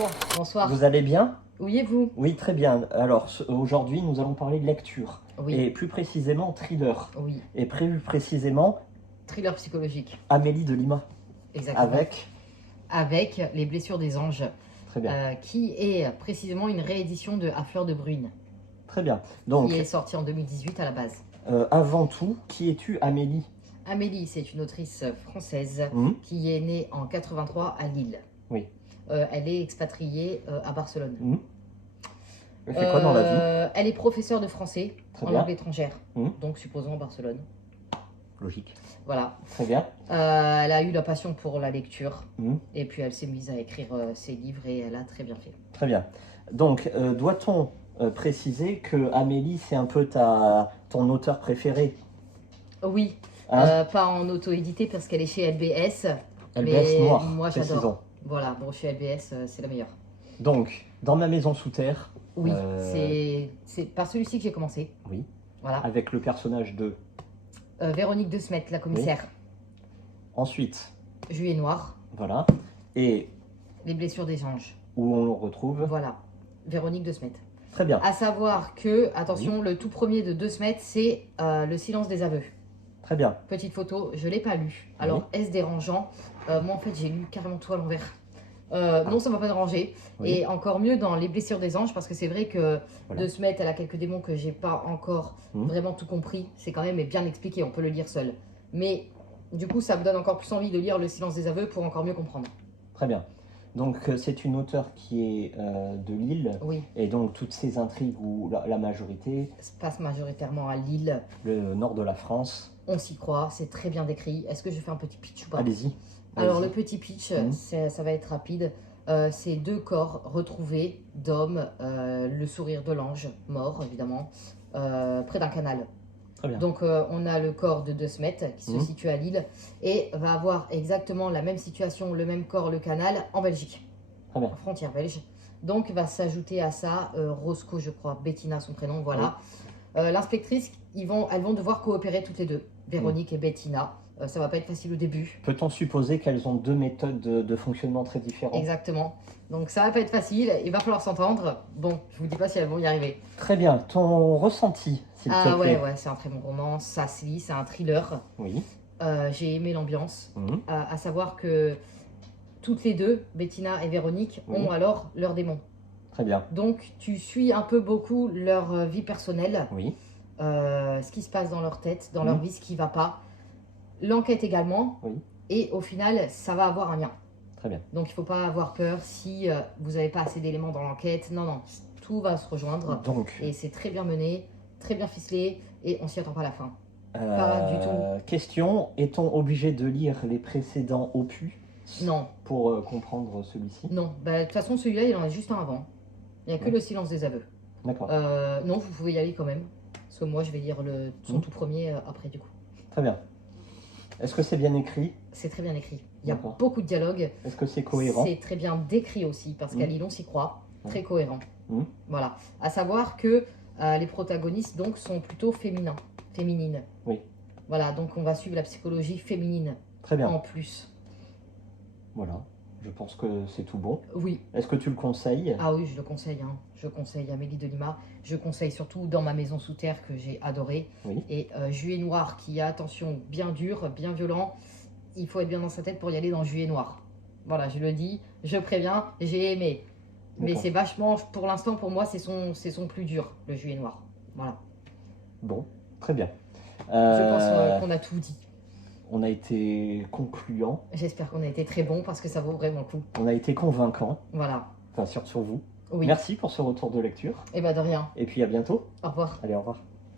Bonsoir. Bonsoir. Vous allez bien? Oui, et vous? Oui, très bien. Alors, aujourd'hui, nous allons parler de lecture. Oui. Et plus précisément, thriller. Oui. Et plus précisément, Thriller psychologique. Amélie de Lima. Exactement. Avec Les blessures des anges. Très bien. Qui est précisément une réédition de À fleur de Brune. Très bien. Donc, qui est sortie en 2018 à la base. avant tout, qui es-tu, Amélie? Amélie, c'est une autrice française qui est née en 83 à Lille. Oui. Elle est expatriée à Barcelone. Elle fait quoi dans la vie? Elle est professeure de français en langue étrangère. Donc, supposons à Barcelone. Logique. Voilà. Très bien. Elle a eu la passion pour la lecture. Et puis, elle s'est mise à écrire ses livres et elle a très bien fait. Très bien. Donc, doit-on préciser que Amélie, c'est un peu ton auteur préféré? Oui. Hein? Pas en auto-édité parce qu'elle est chez LBS. LBS Noir, moi, précisons. j'adore. Voilà, bon, chez LBS, c'est la meilleure. Donc, Dans ma maison sous terre. Oui, c'est par celui-ci que j'ai commencé. Oui. Voilà. Avec le personnage de Véronique de Smet, la commissaire. Oui. Ensuite. Juillet noir. Voilà. Et Les blessures des anges. Où on le retrouve. Voilà. Véronique de Smet. Très bien. À savoir que, attention, le tout premier de Smet, c'est Le silence des aveux. Très bien. Petite photo, je ne l'ai pas lu. Alors, est-ce dérangeant? Moi, en fait, j'ai lu carrément tout à l'envers. Non, ça ne m'a pas dérangé. Oui. Et encore mieux dans Les blessures des anges, parce que c'est vrai que de Smet, elle a quelques démons que j'ai pas encore vraiment tout compris. C'est quand même bien expliqué, on peut le lire seul. Mais du coup, ça me donne encore plus envie de lire Le silence des aveux pour encore mieux comprendre. Très bien. Donc, c'est une auteure qui est de Lille. Oui. Et donc, toutes ces intrigues où la majorité se passe majoritairement à Lille. Le nord de la France. On s'y croit, c'est très bien décrit. Est-ce que je fais un petit pitch ou pas? Allez-y. Alors, le petit pitch, ça va être rapide. C'est deux corps retrouvés d'hommes, le sourire de l'ange, mort évidemment, près d'un canal. Très bien. Donc, on a le corps de Smet qui se situe à Lille et va avoir exactement la même situation, le même corps, le canal, en Belgique. Très bien. Frontière belge. Donc, va s'ajouter à ça Roscoe, je crois, Bettina, son prénom, voilà. L'inspectrice, elles vont devoir coopérer toutes les deux, Véronique et Bettina. Ça va pas être facile au début. Peut-on supposer qu'elles ont deux méthodes de fonctionnement très différentes? Exactement. Donc ça va pas être facile, il va falloir s'entendre. Bon, je vous dis pas si elles vont y arriver. Très bien. Ton ressenti, s'il te plaît. Ouais, c'est un très bon roman. Ça se lit, c'est un thriller. Oui. J'ai aimé l'ambiance. À savoir que toutes les deux, Bettina et Véronique, ont alors leurs démons. Très bien. Donc tu suis un peu beaucoup leur vie personnelle. Oui. Ce qui se passe dans leur tête, dans leur vie, ce qui va pas. L'enquête également, et au final, ça va avoir un lien. Très bien. Donc, il ne faut pas avoir peur si vous n'avez pas assez d'éléments dans l'enquête. Non, non, tout va se rejoindre. Donc, et c'est très bien mené, très bien ficelé, et on s'y attend pas à la fin. Pas du tout. Question, est-on obligé de lire les précédents opus? Non. Pour comprendre celui-ci? Non, de toute façon, celui-là, il en a juste un avant. Il n'y a que Le silence des aveux. D'accord. Non, vous pouvez y aller quand même. Parce que moi, je vais lire son tout premier après, du coup. Très bien. Est-ce que c'est bien écrit? C'est très bien écrit. Il y a beaucoup de dialogues. Est-ce que c'est cohérent? C'est très bien décrit aussi, parce qu'à Lille, on s'y croit. Très cohérent. Voilà. À savoir que les protagonistes, donc, sont plutôt féminines. Oui. Voilà, donc on va suivre la psychologie féminine. Très bien. En plus. Voilà. Je pense que c'est tout bon. Oui. Est-ce que tu le conseilles? Ah oui, je le conseille. Je conseille Amélie de Lima. Je conseille surtout Dans ma maison sous terre que j'ai adoré. Oui. Et Juillet noir qui a, attention, bien dur, bien violent. Il faut être bien dans sa tête pour y aller dans Juillet noir. Voilà, je le dis, je préviens, j'ai aimé. Mais c'est vachement, pour l'instant, pour moi, c'est son plus dur, le Juillet noir. Voilà. Bon, très bien. Je pense qu'on a tout dit. On a été concluant. J'espère qu'on a été très bon parce que ça vaut vraiment le coup. On a été convaincant. Voilà. Enfin, surtout vous. Oui. Merci pour ce retour de lecture. Et bah de rien. Et puis à bientôt. Au revoir. Allez, au revoir.